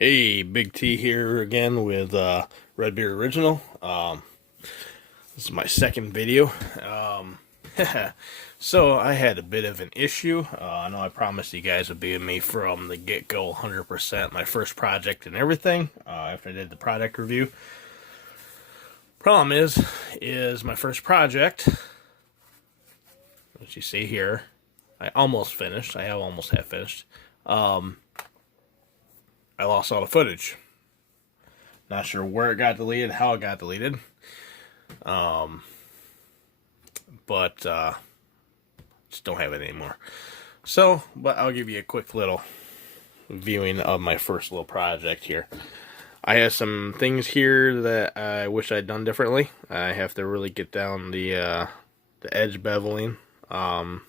Hey, Big T here again with Red Beer Original. This is my second video. Um, so I had a bit of an issue. I know I promised you guys would be with me from the get-go 100%, my first project and everything, after I did the product review. Problem is my first project, as you see here, I almost finished. I have almost half finished. I lost all the footage. Not sure where it got deleted, how it got deleted. But just don't have it anymore. So, but I'll give you a quick little viewing of my first little project here. I have some things here that I wish I'd done differently. I have to really get down the edge beveling, and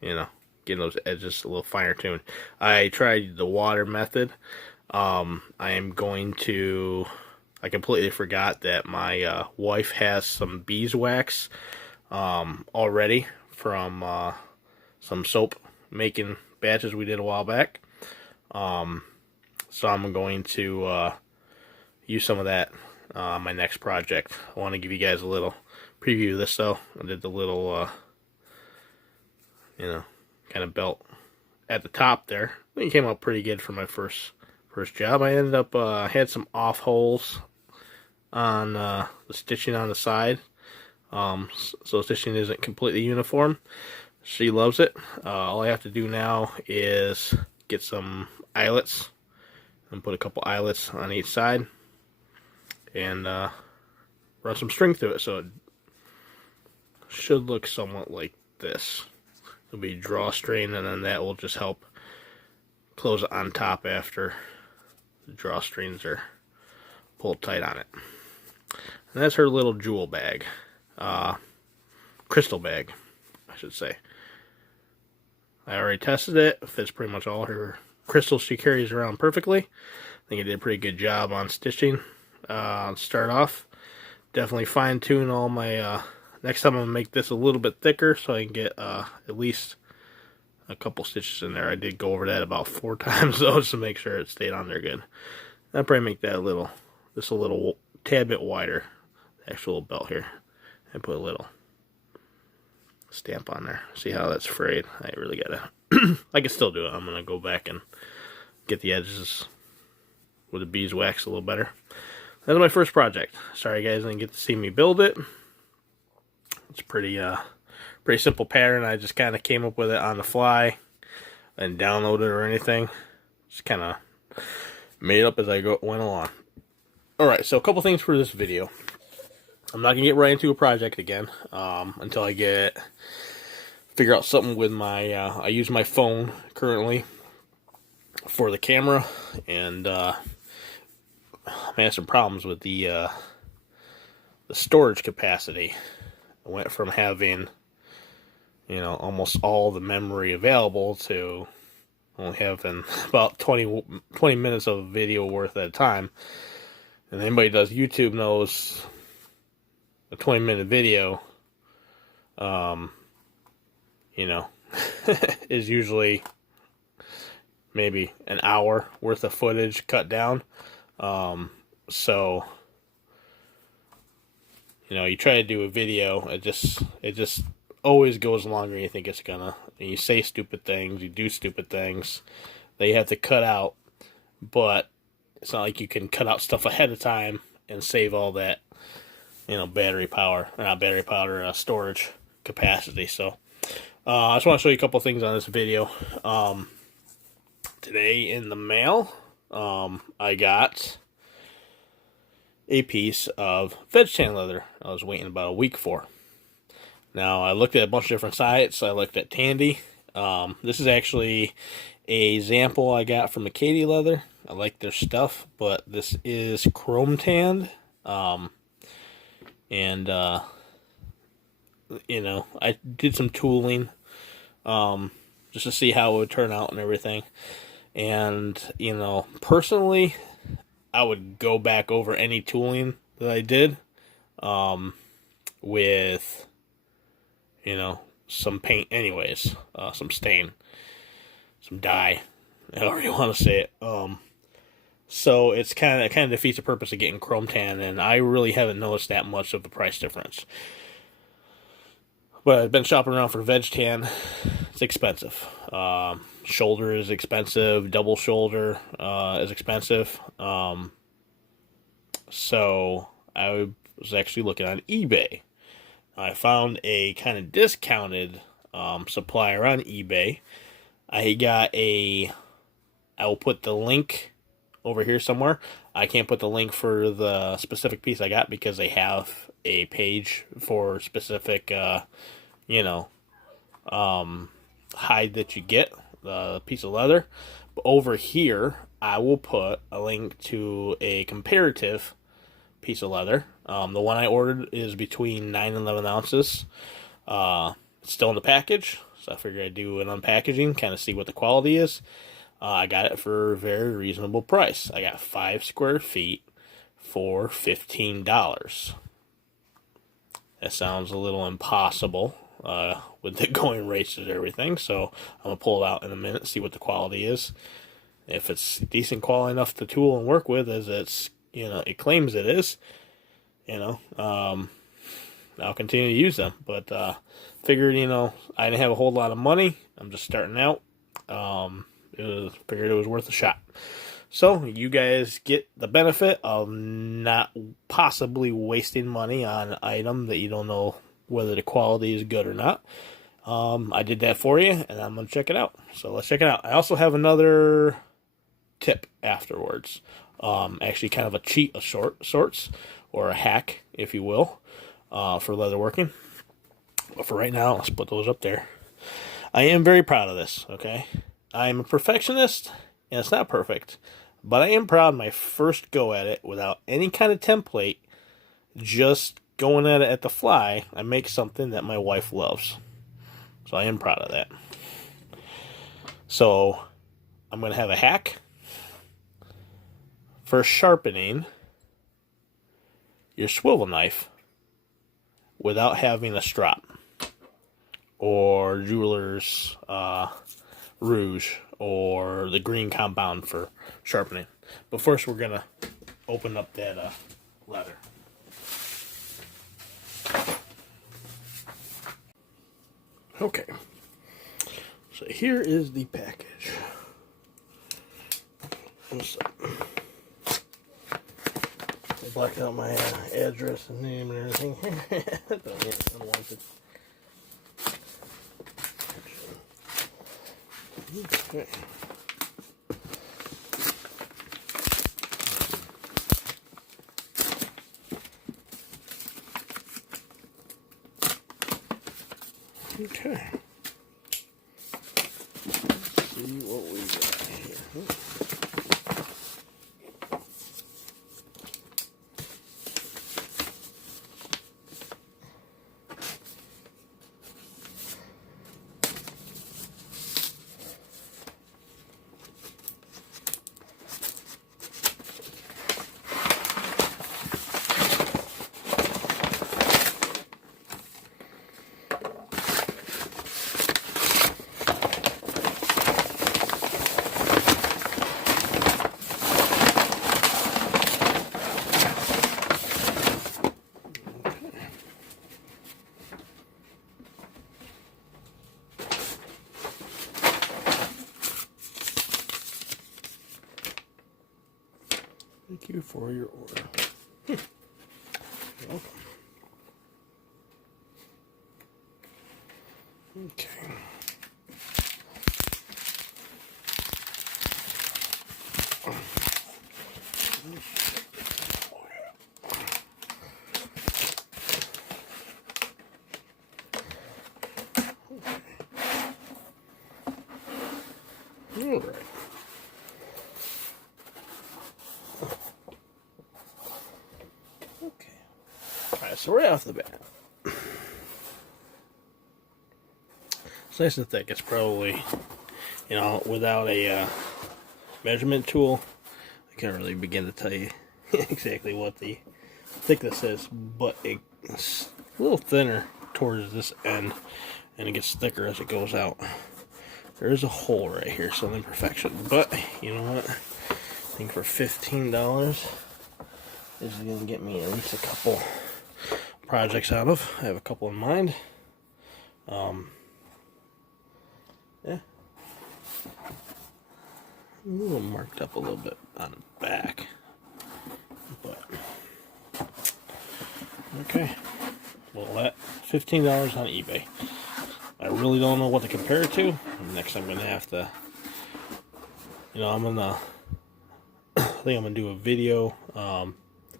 you know, getting those edges a little finer tuned. I tried the water method. I completely forgot that my wife has some beeswax already from some soap making batches we did a while back. So I'm going to use some of that on my next project. I want to give you guys a little preview of this though. I did the little, kind of belt at the top there. I think it came out pretty good for my first job. I ended up had some off holes on the stitching on the side, so stitching isn't completely uniform. She loves it. All I have to do now is get some eyelets and put a couple eyelets on each side and run some string through it, so it should look somewhat like this. It'll be drawstring, and then that will just help close it on top after the drawstrings are pulled tight on it. And that's her little jewel bag. Crystal bag, I should say. I already tested it. It fits pretty much all her crystals she carries around perfectly. I think I did a pretty good job on stitching. Start off. Definitely fine tune all my... next time I'm going to make this a little bit thicker so I can get at least a couple stitches in there. I did go over that about 4 times though, just to make sure it stayed on there good. I'll probably make that just a little tad bit wider, the actual belt here, and put a little stamp on there. See how that's frayed? I really gotta, I can still do it. I'm gonna go back and get the edges with the beeswax a little better. That's my first project. Sorry guys, I didn't get to see me build it. It's pretty simple pattern. I just kind of came up with it on the fly and downloaded it or anything. Just kind of made it up as I went along. Alright, so a couple things for this video. I'm not going to get right into a project again until I figure out something with my, I use my phone currently for the camera, and I'm having some problems with the storage capacity. I went from having, almost all the memory available to only having about 20 minutes of video worth at a time. And anybody who does YouTube knows a 20-minute video, is usually maybe an hour worth of footage cut down. So, you try to do a video, it just always goes longer than you think it's gonna. And you say stupid things, you do stupid things that you have to cut out, but it's not like you can cut out stuff ahead of time and save all that, storage capacity. So, I just want to show you a couple things on this video. Today in the mail, I got a piece of veg tan leather I was waiting about a week for. Now, I looked at a bunch of different sites. I looked at Tandy. This is actually a sample I got from Acadie Leather. I like their stuff, but this is chrome tanned. I did some tooling just to see how it would turn out and everything. And, personally, I would go back over any tooling that I did with, some paint anyways, some stain, some dye, I already want to say it. So it's kind of defeats the purpose of getting chrome tan, and I really haven't noticed that much of the price difference. But I've been shopping around for veg tan. It's expensive. Shoulder is expensive. Double shoulder is expensive. So I was actually looking on eBay. I found a kind of discounted supplier on eBay. I will put the link over here somewhere. I can't put the link for the specific piece I got because they have a page for specific, hide that you get, the piece of leather. But over here, I will put a link to a comparative piece of leather. The one I ordered is between 9 and 11 ounces. It's still in the package, so I figured I'd do an unpackaging, kind of see what the quality is. I got it for a very reasonable price. I got 5 square feet for $15. That sounds a little impossible with the going rates and everything, so I'm going to pull it out in a minute, see what the quality is. If it's decent quality enough to tool and work with as it claims it is, I'll continue to use them. But figured, I didn't have a whole lot of money. I'm just starting out. Figured it was worth a shot. So you guys get the benefit of not possibly wasting money on an item that you don't know whether the quality is good or not. I did that for you, and I'm going to check it out. So let's check it out. I also have another tip afterwards. Actually kind of a cheat of sorts, or a hack, if you will, for leatherworking. But for right now, let's put those up there. I am very proud of this, okay? I am a perfectionist, and it's not perfect, but I am proud of my first go at it without any kind of template, just going at it at the fly. I make something that my wife loves. So I am proud of that. So I'm going to have a hack for sharpening your swivel knife without having a strop or jeweler's rouge or the green compound for sharpening. But first we're going to open up that leather. Okay, so here is the package. What's up? I blacked out my address and name and everything. Unwanted. Okay. Okay. Let's see what we got here. Thank you for your order. You're welcome. Okay. All right. Alright, so right off the bat, it's nice and thick. It's probably, without a measurement tool, I can't really begin to tell you exactly what the thickness is, but it's a little thinner towards this end, and it gets thicker as it goes out. There is a hole right here, so an imperfection. But you know what? I think for $15, this is gonna get me at least a couple projects out of. I have a couple in mind. Yeah. A little marked up a little bit on the back. But okay. Well, that $15 on eBay. I really don't know what to compare it to. Next I'm gonna have to, I'm gonna I think I'm gonna do a video,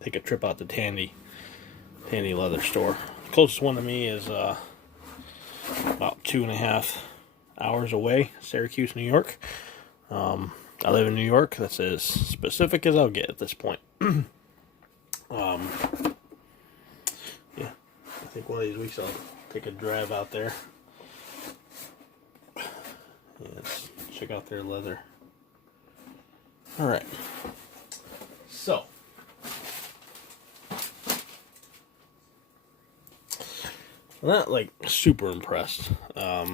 take a trip out to Tandy Leather Store. The closest one to me is about 2.5 hours away, Syracuse, New York. I live in New York. That's as specific as I'll get at this point. Yeah, I think one of these weeks I'll take a drive out there. Yeah, let's check out their leather. Alright. So. I'm not like super impressed. It's a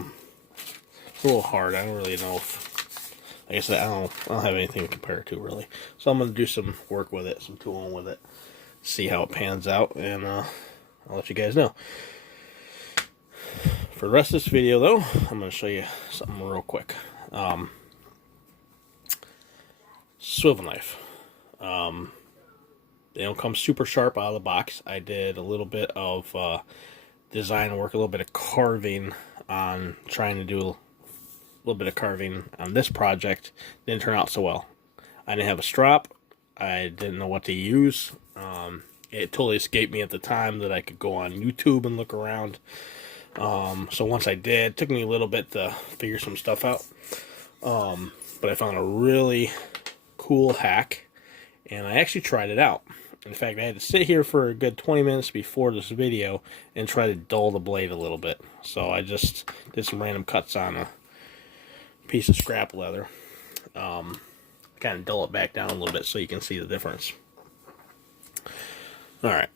little hard. I don't really know if, like I said, I don't have anything to compare it to really. So I'm gonna do some work with it, some tooling with it, see how it pans out, and I'll let you guys know. For the rest of this video though, I'm gonna show you something real quick. Swivel knife. They don't come super sharp out of the box. I did a little bit of design work, a little bit of carving on trying to do a little bit of carving on this project. Didn't turn out so well. I didn't have a strop. I didn't know what to use. It totally escaped me at the time that I could go on YouTube and look around. So once I did, it took me a little bit to figure some stuff out. But I found a really cool hack, and I actually tried it out. In fact, I had to sit here for a good 20 minutes before this video and try to dull the blade a little bit. So I just did some random cuts on a piece of scrap leather. Kind of dull it back down a little bit so you can see the difference. Alright.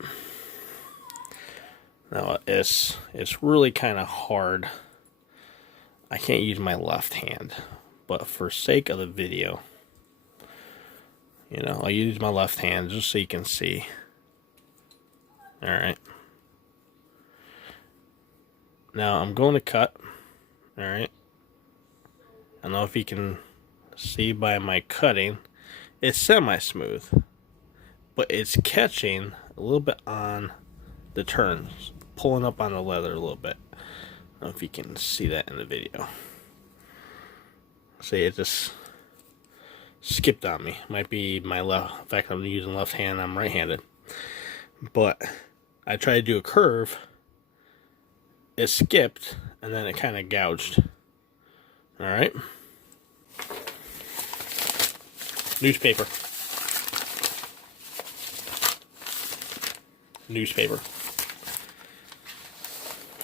Now it's really kind of hard. I can't use my left hand, but for sake of the video, I'll use my left hand just so you can see. Alright. Now I'm going to cut. Alright. I don't know if you can see by my cutting. It's semi-smooth, but it's catching a little bit on the turns, pulling up on the leather a little bit. I don't know if you can see that in the video. See, it just skipped on me. Might be my left. In fact, I'm using left hand. I'm right-handed. But I tried to do a curve. It skipped, and then it kind of gouged. All right. Newspaper.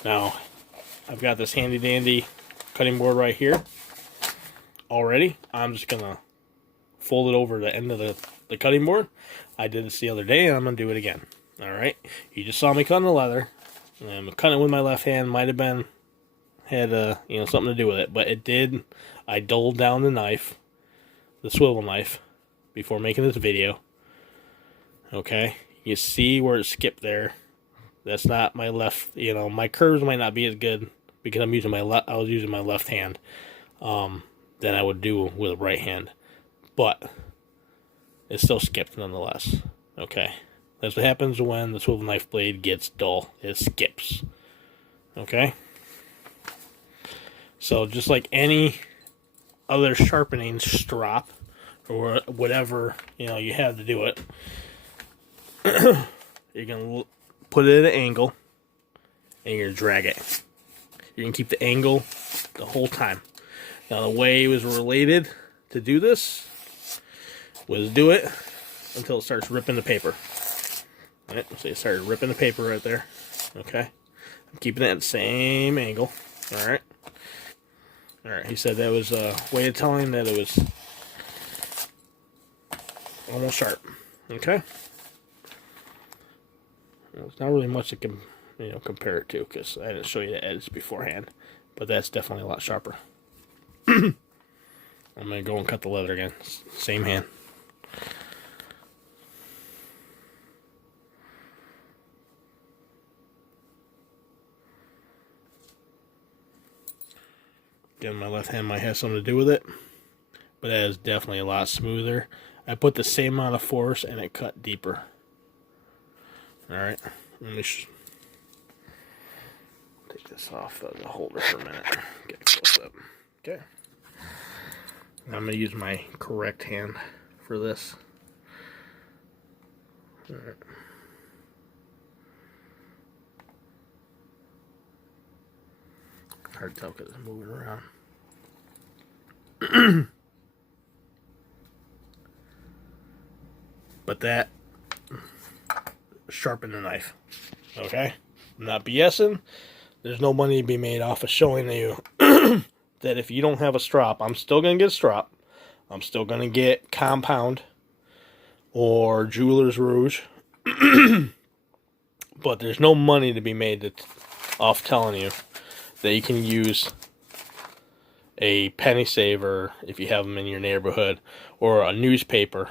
Now, I've got this handy dandy cutting board right here already. I'm just gonna fold it over the end of the cutting board. I did this the other day, and I'm gonna do it again. All right. You just saw me cutting the leather. I'm cutting it with my left hand. Might have had something to do with it, but it did. I dulled down the knife, the swivel knife, before making this video. Okay. You see where it skipped there. That's not my left. My curves might not be as good because I'm using I was using my left hand than I would do with a right hand, but it still skipped nonetheless. Okay, that's what happens when the swivel knife blade gets dull. It skips. Okay, so just like any other sharpening strop or whatever you have to do it, you're gonna put it at an angle, and you're gonna drag it. You're gonna keep the angle the whole time. Now the way it was related to do this was do it until it starts ripping the paper. All right, so you started ripping the paper right there. Okay, I'm keeping it at the same angle. All right. He said that was a way of telling him that it was almost sharp. Okay. It's not really much to compare it to because I didn't show you the edge beforehand, but that's definitely a lot sharper. I'm going to go and cut the leather again. Same hand. Again, my left hand might have something to do with it, but that is definitely a lot smoother. I put the same amount of force and it cut deeper. Alright, let me take this off the holder for a minute. Get close up. Okay. Now I'm going to use my correct hand for this. Alright. Hard to tell because it's moving around. But that sharpened the knife. Okay? I'm not BSing. There's no money to be made off of showing you that if you don't have a strop, I'm still going to get a strop. I'm still going to get compound or jeweler's rouge. But there's no money to be made off telling you that you can use a penny saver if you have them in your neighborhood, or a newspaper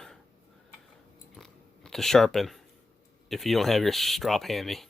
to sharpen if you don't have your strop handy.